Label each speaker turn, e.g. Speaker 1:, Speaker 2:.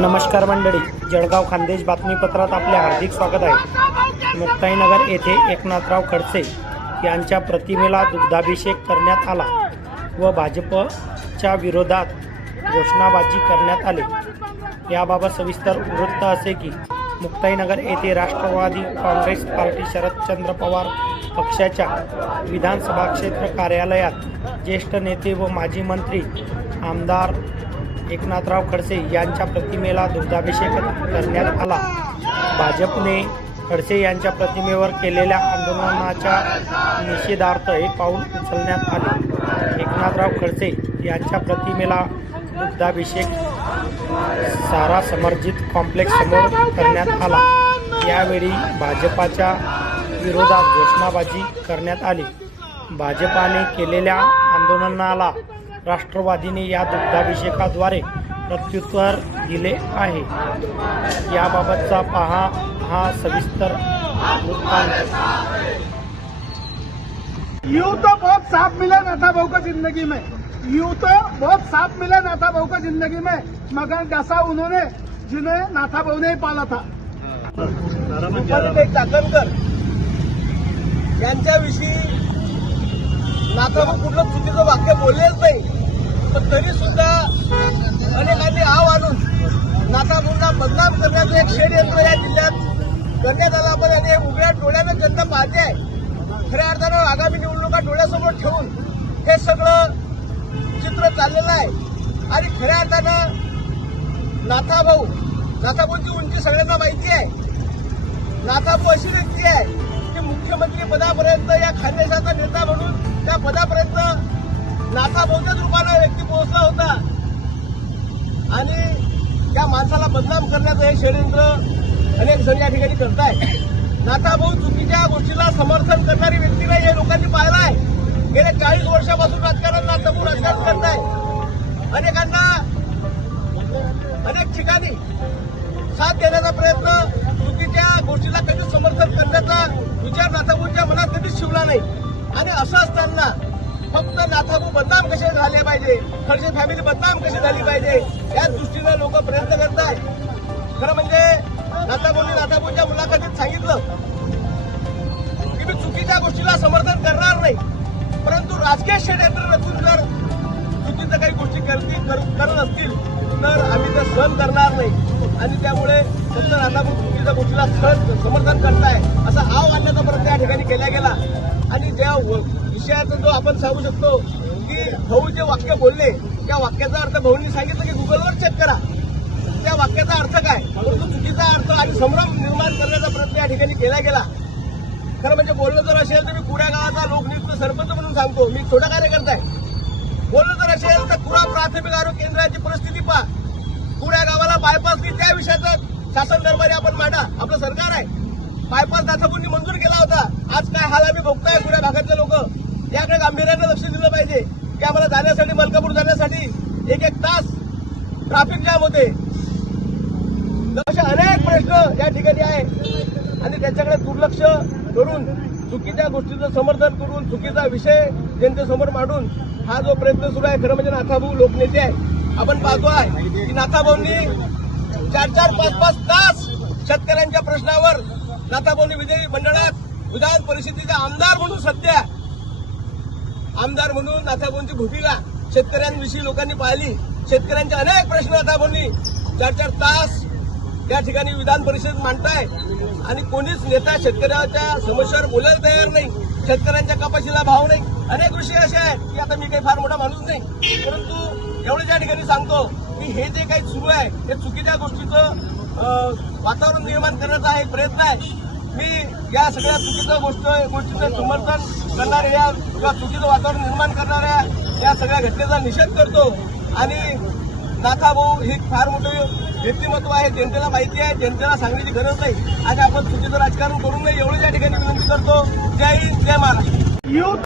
Speaker 1: नमस्कार मंडळी जळगाव खानदेश बातमीपत्रात आपले हार्दिक स्वागत आहे. मुक्ताईनगर येथे एकनाथराव खडसे यांच्या प्रतिमेला दुग्धाभिषेक करण्यात आला व भाजपच्या विरोधात घोषणाबाजी करण्यात आली. याबाबत सविस्तर वृत्त असे की मुक्ताईनगर येथे राष्ट्रवादी काँग्रेस पार्टी शरदचंद्र पवार पक्षाच्या विधानसभा क्षेत्र कार्यालयात ज्येष्ठ नेते व माजी मंत्री आमदार एकनाथराव खडसे यांच्या प्रतिमेला दुग्धाभिषेक करण्यात आला. भाजपने खडसे यांच्या प्रतिमेवर केलेल्या आंदोलनाच्या निषेधार्थ हे पाऊल उचलण्यात आले. एकनाथराव खडसे यांच्या प्रतिमेला दुग्धाभिषेक सारा समर्जित कॉम्प्लेक्स समोर करण्यात आला. यावेळी भाजपाच्या विरोधात घोषणाबाजी करण्यात आली. भाजपाने केलेल्या आंदोलनाला राष्ट्रवादीने या दुग्धाभिषेकाद्वारे प्रत्युत्तर दिले आहे. याबाबतचा पहा हा सविस्तर वृत्तांत.
Speaker 2: यूं तो बहुत साफ मिला नाथा भाऊ को जिंदगी में। यूं तो बहुत साफ मिला नाथा भाऊ को जिंदगी में। मगर जैसा उन्होंने जिन्हें नाथा भाऊ ने ही पाला था।
Speaker 3: रुपालीताई चाकणकर यांच्याविषयी नाथाभाऊ कुठलं चुकीचं वाक्य बोललेच नाही. पण तरी सुद्धा अनेकांनी आव आणून नाथाभाऊंना बदनाम करण्याचं एक षडयंत्र या जिल्ह्यात करण्यात आलं आपण आणि उघड्या डोळ्यानं जनता पाहते आहे. खऱ्या अर्थानं आगामी निवडणुका डोळ्यासमोर ठेवून हे सगळं चित्र चाललेलं आहे. आणि खऱ्या अर्थानं नाथाभाऊ नाथाभाऊंची उंची सगळ्यांना माहिती आहे. नाथाभाऊ अशी व्यक्ती आहे की मुख्यमंत्री पदापर्यंत या खानदेशाचा बदनाम करण्याचं हे षडयंत्र अनेक जण या ठिकाणी आहे नाताभाऊ चुकीच्या गोष्टीला समर्थन करणारी व्यक्ती नाही हे लोकांनी आहे गेल्या चाळीस वर्षापासून राजकारण नाथाभाऊ राजकारण आहे अनेकांना अनेक ठिकाणी साथ देण्याचा प्रयत्न चुकीच्या गोष्टीला कधीच समर्थन करण्याचा विचार नाथाभाऊंच्या मनात कधीच शिवला नाही. आणि असं असताना फक्त नाथाबू बदनाम कसे झाले पाहिजे? खडसे फॅमिली बदनाम कशी झाली पाहिजे? या दृष्टीनं लोक प्रयत्न करतात खरं म्हणजे नाथाभाऊंनी नाथाभाऊंच्या मुलाखतीत सांगितलं की मी चुकीच्या गोष्टीला समर्थन करणार नाही. परंतु राजकीय षडयंत्र रचून जर चुकीच्या काही गोष्टी करतील करत असतील तर आम्ही ते सहन करणार नाही. आणि त्यामुळे फक्त आता चुकीच्या गोष्टीला सहन समर्थन करताय असा आव आणण्याचा प्रयत्न या ठिकाणी केला गेला. आणि ज्या विषयाचा जो आपण सांगू शकतो की भाऊ जे वाक्य बोलले त्या वाक्याचा अर्थ भाऊंनी सांगितलं की गुगलवर चेक करा. त्या वाक्याचा अर्थ काय? परंतु चुकीचा अर्थ आणि संभ्रम निर्माण करण्याचा प्रयत्न या ठिकाणी केला गेला. खरं म्हणजे बोलणं जर असेल तर मी कुड्या गावाचा लोकनियुक्त सरपंच म्हणून सांगतो. मी छोटा कार्यकर्ता आहे. बोलणं जर असेल तर कुरा प्राथमिक आरोग्य केंद्राची परिस्थिती पहा. कुड्या गावाला बायपास की त्या विषयाचं. शासन दरबारी आपण मांडा. आपलं सरकार आहे. बायपास नाथापूरनी मंजूर केला होता. आज काय हाल आम्ही भोगताय कुड्या भागातले लोक. याकडे गांभीर्यानं लक्ष दिलं पाहिजे. की आम्हाला जाण्यासाठी मलकापूर जाण्यासाठी एक एक तास ट्राफिक जाम होते. असे अनेक प्रश्न या ठिकाणी आहे आणि त्याच्याकडे दुर्लक्ष करून चुकीच्या गोष्टीचं समर्थन करून चुकीचा विषय जनतेसमोर मांडून हा जो प्रयत्न सुरू आहे खरं म्हणजे नाथाभाऊ लोकनेते आहे आपण पाहतो आहे की नाथाभाऊंनी चार चार पाच पाच तास शेतकऱ्यांच्या प्रश्नावर नाथाभाऊंनी विजयी मंडळात विधान परिषदेचे आमदार म्हणून सध्या आमदार म्हणून नाथाभाऊंची भूमिका शेतकऱ्यांविषयी लोकांनी पाहिली. शेतकऱ्यांचे अनेक प्रश्न नाथाभाऊंनी चार चार तास या ठिकाणी विधान परिषद मांडताय. आणि कोणीच नेता शेतकऱ्याच्या समस्यावर बोलायला तयार नाही. शेतकऱ्यांच्या कपाशीला भाव नाही. अनेक विषय असे आहेत की आता मी काही फार मोठा माणूस नाही. परंतु एवढं ठिकाणी सांगतो की हे जे काही सुरू आहे हे चुकीच्या गोष्टीचं वातावरण निर्माण करण्याचा एक प्रयत्न आहे. मी या सगळ्या चुकीचं गोष्ट गोष्टीचं समर्थन करणाऱ्या या किंवा चुकीचं वातावरण निर्माण करणाऱ्या या सगळ्या घटनेचा निषेध करतो. आणि नाथाभाऊ हे फार मोठं व्यक्तिमत्व आहे जनतेला माहिती आहे जनतेला सांगण्याची गरज नाही. आणि आपण चुकीचं राजकारण करू नये एवढं या ठिकाणी विनंती करतो. जय हिंद जय महाराष्ट्र.